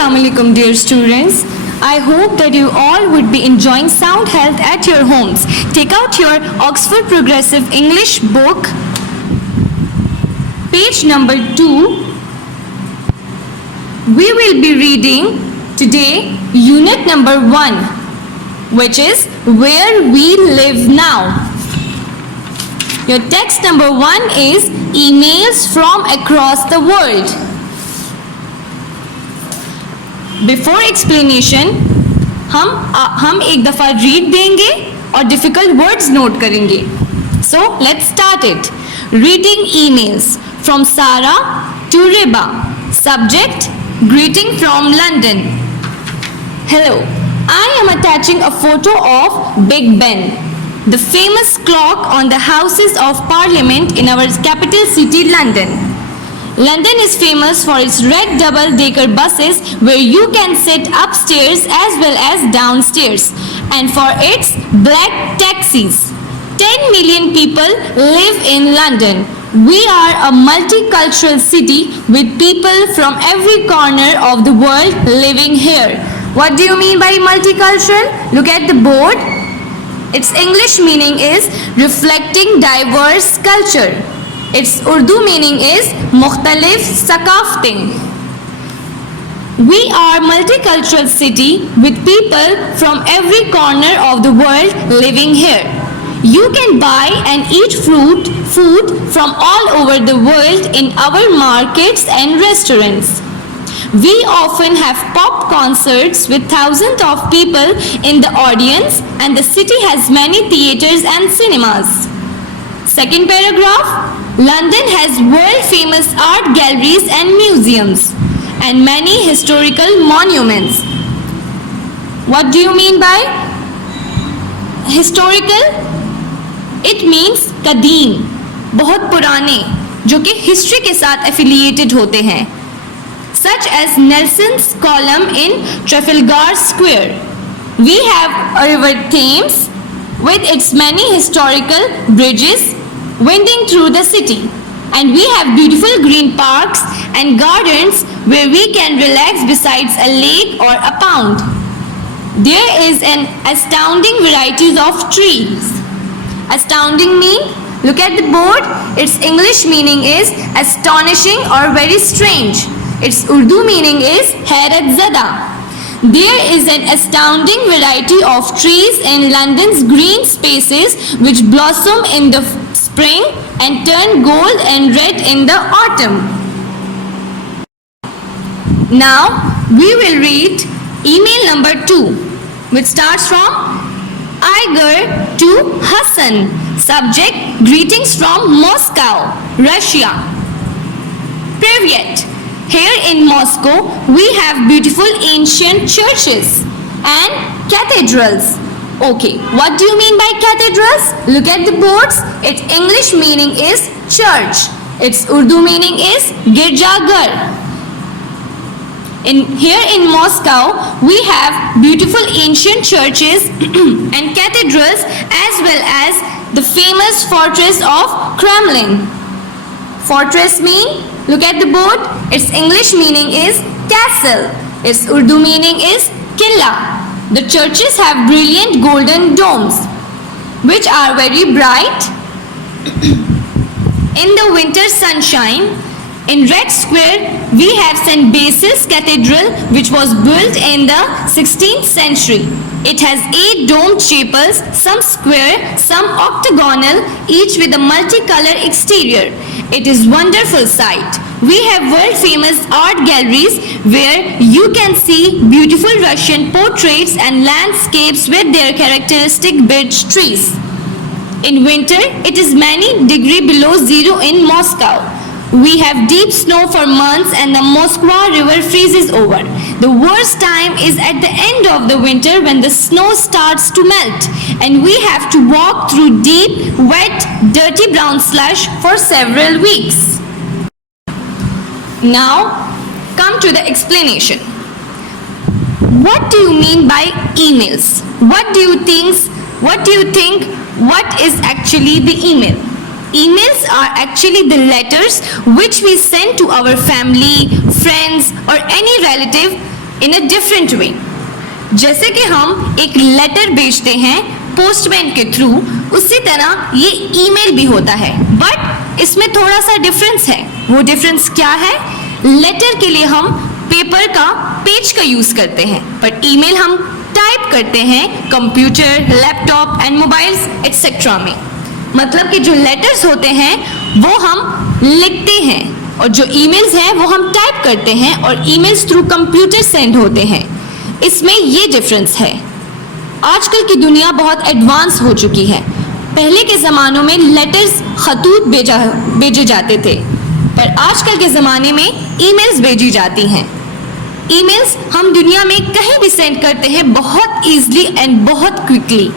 Assalamualaikum dear students. I hope that you all would be enjoying sound health at your homes. Take out your Oxford Progressive English book, page number 2. We will be reading today unit number 1, which is Where We Live Now. Your text number 1 is Emails from Across the World. Before explanation हम एक दफ़ा read देंगे और difficult words note करेंगे. So let's start it. Reading emails from Sara to Riba. Subject greeting from London. Hello, I am attaching a photo of Big Ben, the famous clock on the Houses of Parliament in our capital city London. London is famous for its red double-decker buses where you can sit upstairs as well as downstairs, and for its black taxis. 10 million people live in London. We are a multicultural city with people from every corner of the world living here. What do you mean by multicultural? Look at the board. Its English meaning is reflecting diverse culture. Its Urdu meaning is मुख्तलिफ सकाफ़तें. We are multicultural city with people from every corner of the world living here. You can buy and eat food from all over the world in our markets and restaurants. We often have pop concerts with thousands of people in the audience, and the city has many theaters and cinemas. Second paragraph. London has world-famous art galleries and museums and many historical monuments. What do you mean by historical? It means कदीम, बहुत पुराने, जो कि history के साथ affiliated होते हैं, such as Nelson's column in Trafalgar Square. We have a river Thames with its many historical bridges winding through the city, and we have beautiful green parks and gardens where we can relax besides a lake or a pond. There is an astounding variety of trees. Astounding mean, look at the board. Its English meaning is astonishing or very strange. Its Urdu meaning is Hayrat Zada. There is an astounding variety of trees in London's green spaces which blossom in the spring and turn gold and red in the autumn. Now we will read email number 2, which starts from Igor to Hassan. Subject greetings from Moscow, Russia. Привет. Here in Moscow, we have beautiful ancient churches and cathedrals. Okay, what do you mean by cathedrals? Look at the boards. Its English meaning is church. Its Urdu meaning is girjaghar. Here in Moscow, we have beautiful ancient churches and cathedrals as well as the famous fortress of Kremlin. Fortress mean, look at the board. Its English meaning is castle. Its Urdu meaning is killa. The churches have brilliant golden domes, which are very bright in the winter sunshine. In Red Square, we have St. Basil's Cathedral, which was built in the 16th century. It has 8 domed chapels, some square, some octagonal, each with a multicolor exterior. It is a wonderful sight. We have world-famous art galleries where you can see beautiful Russian portraits and landscapes with their characteristic birch trees. In winter, it is many degrees below zero in Moscow. We have deep snow for months and the Moskva river freezes over. The worst time is at the end of the winter when the snow starts to melt and we have to walk through deep, wet, dirty brown slush for several weeks. Now, come to the explanation. What do you mean by emails? What do you think? What is actually the email? Emails are actually the letters which we send to our family, friends or any relative in a different way. जैसे कि हम एक letter भेजते हैं postman के through, उसी तरह ये ईमेल भी होता है, बट इसमें थोड़ा सा डिफरेंस है. वो डिफरेंस क्या है? लेटर के लिए हम पेपर का पेज का यूज करते हैं, पर ईमेल हम टाइप करते हैं computer, laptop and mobiles etcetera में. मतलब कि जो लेटर्स होते हैं वो हम लिखते हैं और जो ईमेल्स हैं वो हम टाइप करते हैं और ईमेल्स थ्रू कंप्यूटर सेंड होते हैं. इसमें ये डिफरेंस है. आजकल की दुनिया बहुत एडवांस हो चुकी है. पहले के ज़मानों में लेटर्स खतूत भेजे जाते थे, पर आजकल के ज़माने में ईमेल्स भेजी जाती हैं. ईमेल्स हम दुनिया में कहीं भी सेंड करते हैं बहुत ईजिली एंड बहुत quickly.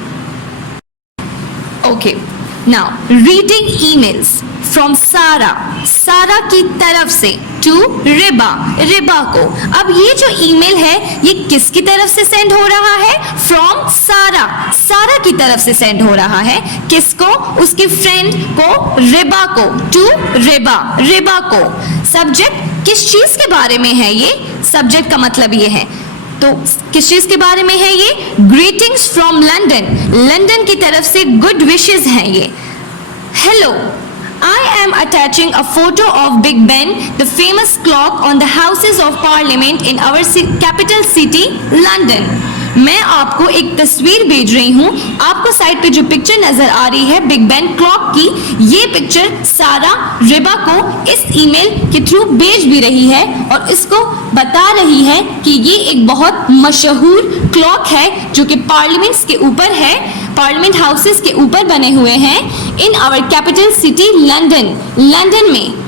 Okay, now reading emails from सारा की तरफ से टू रिबा को. अब ये जो ईमेल है ये किसकी तरफ से सेंड हो रहा है? फ्रॉम सारा की तरफ से सेंड हो रहा है. किसको? उसकी फ्रेंड को, रिबा को. टू रिबा को. सब्जेक्ट किस चीज के बारे में है? ये सब्जेक्ट का मतलब ये है, तो किस चीज के बारे में है ये? ग्रीटिंग्स फ्रॉम लंदन की तरफ से गुड विशेस हैं ये. Hello, I am attaching a photo of Big Ben, the famous clock on the Houses of Parliament in our capital city, London. मैं आपको एक तस्वीर भेज रही हूँ. आपको साइड पे जो पिक्चर नजर आ रही है बिग बेन क्लॉक की, ये पिक्चर सारा रिबा को इस ईमेल के थ्रू भेज भी रही है और इसको बता रही है कि ये एक बहुत मशहूर क्लॉक है जो कि पार्लियामेंट्स के ऊपर है, पार्लियामेंट हाउसेस के ऊपर बने हुए हैं in our capital city London में.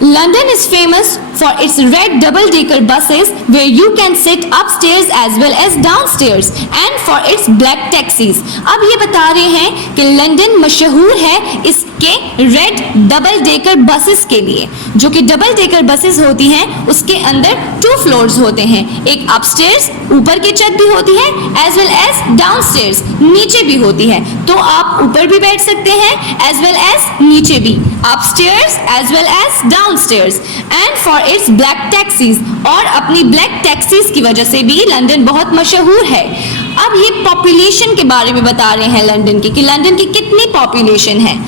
London is famous for its red double-decker buses where you can sit upstairs as well as downstairs and for its black taxis. अब ये बता रहे हैं कि लंदन मशहूर है इसके रेड डबल डेकर बसेस के लिए. जो कि डबल डेकर बसेस होती हैं उसके अंदर 2 फ्लोर्स होते हैं. एक अपस्टेयर्स ऊपर की छत भी होती है एज वेल एज डाउनस्टेयर्स नीचे भी होती है. तो आप ऊपर भी बैठ सकते हैं एज वेल एज नीचे भी. Upstairs as well as downstairs and for its black taxis. और अपनी ब्लैक टैक्सीज की वजह से भी लंदन बहुत मशहूर है. अब ये पॉपुलेशन के बारे में बता रहे हैं लंदन की कि लंदन की कितनी पॉपुलेशन है.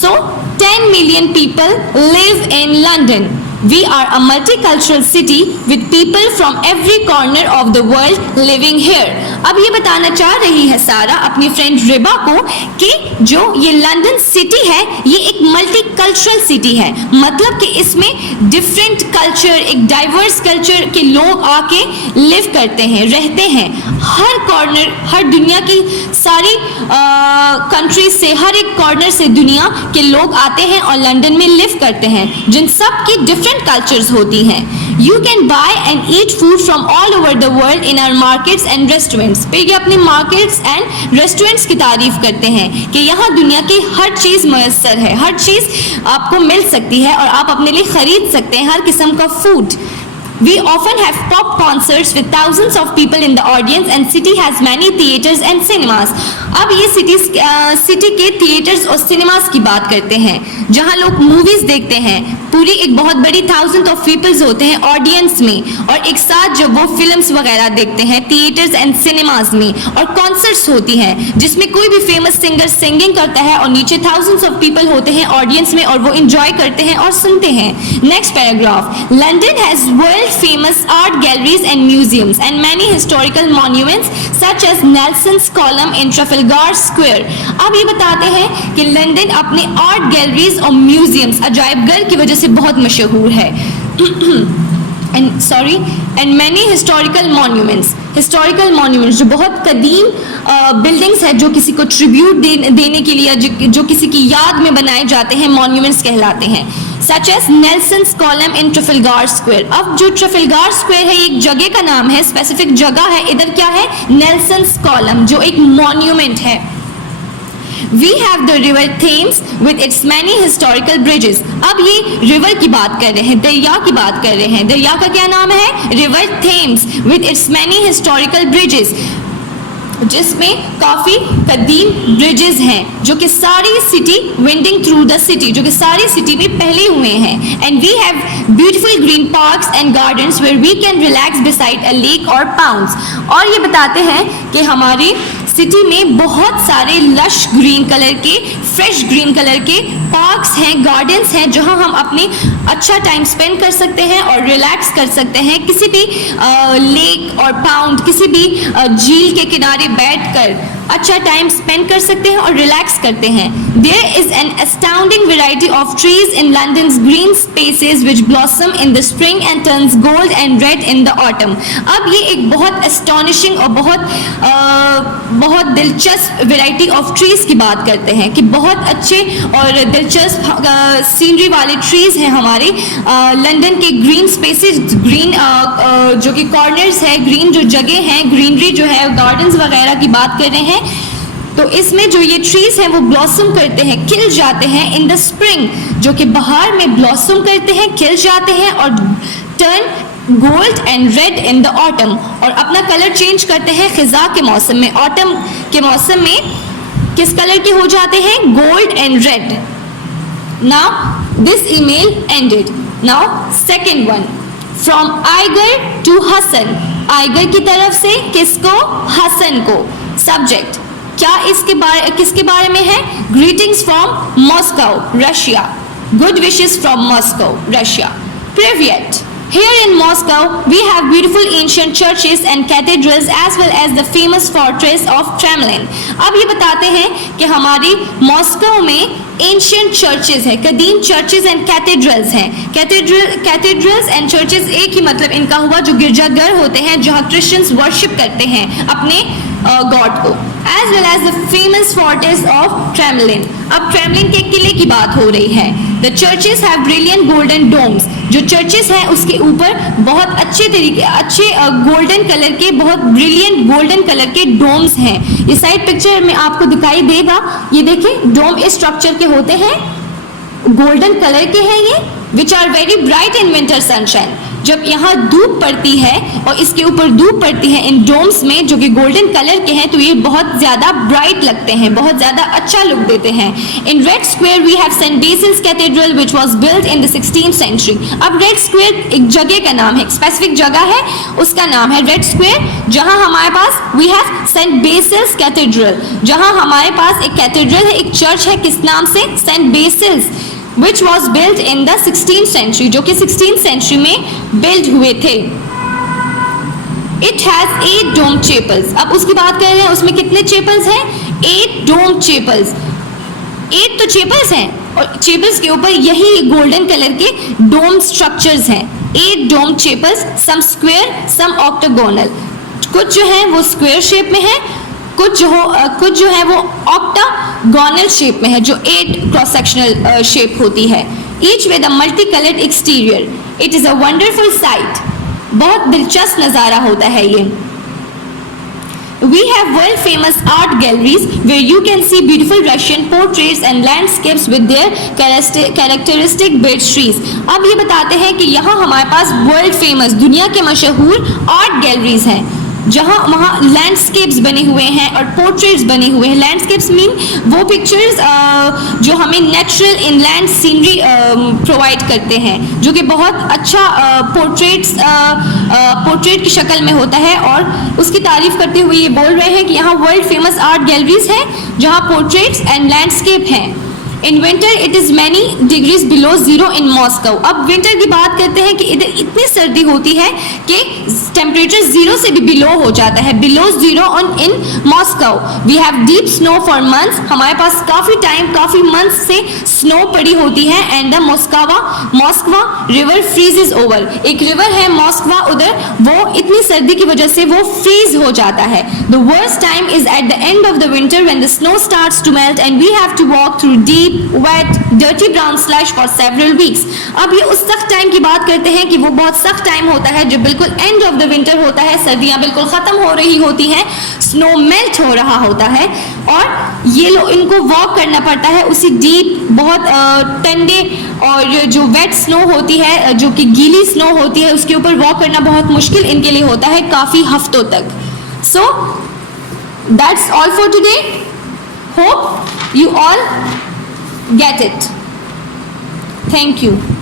सो 10 million people live in London. We are a multicultural city with people from every corner of the world living here. अब ये बताना चाह रही है सारा अपनी फ्रेंड रिबा को कि जो ये लंदन सिटी है ये एक मल्टीकल्चरल सिटी है. मतलब कि इसमें डिफरेंट कल्चर, एक डाइवर्स कल्चर के लोग आके लिव करते हैं, रहते हैं. हर कॉर्नर, हर दुनिया की सारी कंट्री से, हर एक कॉर्नर से दुनिया के लोग आते हैं और लंदन में लिव करते हैं, जिन सब की डिफरेंट कल्चर्स होती हैं. You can buy and eat food from all over the world in our markets and restaurants. पे ये अपने मार्केट्स एंड रेस्टोरेंट्स की तारीफ करते हैं कि यहाँ दुनिया की हर चीज़ मयसर है, हर चीज़ आपको मिल सकती है और आप अपने लिए खरीद सकते हैं हर किस्म का food. We often have pop concerts with thousands of people in the audience and city has many theaters and cinemas. अब ये सिटी के थिएटर्स और सिनेमास की बात करते हैं जहाँ लोग मूवीज देखते हैं. पूरी एक बहुत बड़ी थाउजेंड ऑफ पीपल्स होते हैं ऑडियंस में और एक साथ जब वो फिल्म्स वगैरह देखते हैं थिएटर्स एंड सिनेमाज में. और कॉन्सर्ट्स होती हैं जिसमें कोई भी फेमस सिंगर सिंगिंग करता है और नीचे थाउजेंड्स ऑफ पीपल होते हैं ऑडियंस में और वो इंजॉय करते हैं और सुनते हैं. Next paragraph. London has world famous art galleries and museums and many historical monuments such as Nelson's Column in Trafalgar Square. अब ये बताते हैं कि लंदन अपने आर्ट गैलरीज और म्यूजियम्स, अजायबघर की वजह से बहुत मशहूर है. and many historical monuments जो बहुत कदीम बिल्डिंग्स है जो किसी को ट्रिब्यूट देने के लिए जो किसी की याद में बनाए जाते हैं, मॉन्यूमेंट्स कहलाते हैं. such as Nelson's Column in Trafalgar Square. अब जो ट्रफेलगार स्क्वायर है एक जगह का नाम है, स्पेसिफिक जगह है. इधर क्या है? नेल्सन्स कॉलम जो एक मॉन्यूमेंट है. We have the river Thames with its many historical bridges. अब ये रिवर की बात कर रहे हैं, दरिया की बात कर रहे हैं. दरिया का क्या नाम है? River Thames with its many historical bridges. जिसमें काफ़ी कदीम ब्रिजेस हैं जो कि सारी city winding through the city, जो कि सारी सिटी में फैले हुए हैं। And we have beautiful green parks and gardens where we can relax beside a lake और पाउंड्स। और ये बताते हैं कि हमारी सिटी में बहुत सारे लश ग्रीन कलर के, फ्रेश ग्रीन कलर के पार्क्स हैं, गार्डन्स हैं, जहां हम अपने अच्छा टाइम स्पेंड कर सकते हैं और रिलैक्स कर सकते हैं। किसी भी लेक और पाउंड, किसी भी झील के किनारे बैठकर अच्छा टाइम स्पेंड कर सकते हैं और रिलैक्स करते हैं। There is an astounding variety of trees in London's green spaces which blossom in the spring and turns gold and red in the autumn। अब ये एक बहुत astonishing और बहुत दिलचस्प वैरायटी ऑफ ट्रीज की बात करते हैं कि बहुत अच्छे और दिलचस्प सीनरी वाले ट्रीज हैं हमारे लंदन के ग्रीन स्पेसेस, ग्रीन जो कि कॉर्नर्स है, ग्रीन जो जगह हैं, ग्रीनरी जो है, गार्डन्स वगैरह की बात कर रहे हैं। तो इसमें जो ये ट्रीज हैं वो ब्लॉसम करते हैं, खिल जाते हैं इन द स्प्रिंग, जो कि बहार में ब्लॉसम करते हैं, खिल जाते हैं और turn gold and red in the autumn, और अपना कलर चेंज करते हैं खिजा के मौसम में। ऑटम के मौसम में किस कलर के हो जाते हैं? Gold and red. Now this email ended. Now second one, from Eiger to Hasan. Eiger की तरफ से किसको? हसन को। सब्जेक्ट क्या किसके बारे में है? Greetings from Moscow, Russia. Good wishes from Moscow, Russia. Privyet. Here in Moscow, we have beautiful ancient churches and cathedrals as well as the famous fortress of Kremlin। अब ये बताते हैं कि हमारी मॉस्को में एंशियंट चर्चेज है, कदीम churches and cathedrals हैं। कैथेड्रल्स एंड चर्चेज एक ही मतलब इनका हुआ, जो गिरजाघर होते हैं जहाँ क्रिश्चियंस वर्शिप करते हैं अपने गॉड को। As well as the famous fortress of Kremlin. अब क्रेमलिन के किले की बात हो रही है। The churches have brilliant golden domes. जो चर्चेज हैं उसके ऊपर बहुत अच्छे गोल्डन कलर के, बहुत ब्रिलियंट गोल्डन कलर के डोम्स हैं। ये साइड पिक्चर में आपको दिखाई देगा, ये देखिए डोम इस स्ट्रक्चर के होते हैं, गोल्डन कलर के हैं ये, which are very bright in winter sunshine. जब यहाँ धूप पड़ती है और इसके ऊपर धूप पड़ती है इन डोम्स में जो कि गोल्डन कलर के हैं, तो ये बहुत ज्यादा ब्राइट लगते हैं, बहुत ज्यादा अच्छा लुक देते हैं। In Red Square we have Saint Basil's cathedral which was built in the 16th century. अब रेड स्क्वायर एक जगह का नाम है, एक स्पेसिफिक जगह है, उसका नाम है रेड स्क्वायर, जहां हमारे पास we have Saint Basil's cathedral, जहां हमारे पास एक कैथेड्रल है, एक चर्च है, किस नाम से? Saint Basil's, which was built in the 16th century, जो कि 16th century में build हुए थे। It has 8 dome chapels। अब उसकी बात कर रहे हैं, उसमें कितने चैपल्स हैं? 8 dome chapels। 8 तो चैपल्स हैं और चैपल्स के ऊपर यही गोल्डन कलर के डोम स्ट्रक्चर्स हैं। 8 dome chapels, some square, some octagonal। कुछ जो है वो स्क्वायर शेप में है, कुछ जो है वो ऑक्टागोनल शेप में है, जो 8 क्रॉस सेक्शनल शेप होती है। Each with a multi coloured exterior. It is a wonderful site. बहुत दिलचस्प नज़ारा होता है ये। We have world famous art galleries where you can see beautiful Russian portraits and landscapes with their characteristic birch trees। अब ये बताते हैं कि यहाँ हमारे पास वर्ल्ड फेमस, दुनिया के मशहूर आर्ट गैलरीज हैं, जहाँ वहाँ लैंडस्केप्स बने हुए हैं और पोर्ट्रेट्स बने हुए हैं। लैंडस्केप्स मीन वो पिक्चर्स जो हमें नेचुरल इनलैंड सीनरी प्रोवाइड करते हैं, जो कि बहुत अच्छा पोर्ट्रेट की शक्ल में होता है। और उसकी तारीफ करते हुए ये बोल रहे हैं कि यहाँ वर्ल्ड फेमस आर्ट गैलरीज हैं जहाँ पोर्ट्रेट्स एंड लैंडस्केप हैं। In winter it is many degrees below zero in Moscow. अब विंटर की बात करते हैं कि इधर इतनी सर्दी होती है कि टेम्परेचर जीरो से भी बिलो हो जाता है, below zero on in Moscow. We have deep snow for months. हमारे पास काफी मंथ्स से स्नो पड़ी होती है। And the Moskva river freezes over. एक रिवर है मॉस्कवा, उधर वो इतनी सर्दी की वजह से वो फ्रीज हो जाता है। The worst time is at the end of the winter when the snow starts to melt and we have to walk through deep wet dirty brown slush for several weeks। अब ये उस सख्त time की बात करते हैं कि वो बहुत सख्त टाइम होता है जब बिल्कुल एंड ऑफ द विंटर होता है, सर्दियां बिल्कुल खत्म हो रही होती हैं, स्नो मेल्ट हो रहा होता है और ये लोग इनको वॉक करना पड़ता है उसी डीप, बहुत ठंडे और जो वेट स्नो होती है, जो कि गीली स्नो होती है, उसके ऊपर वॉक करना बहुत मुश्किल इनके लिए होता है काफी हफ्तों तक। सो that's all for today. Hope you all get it. Thank you.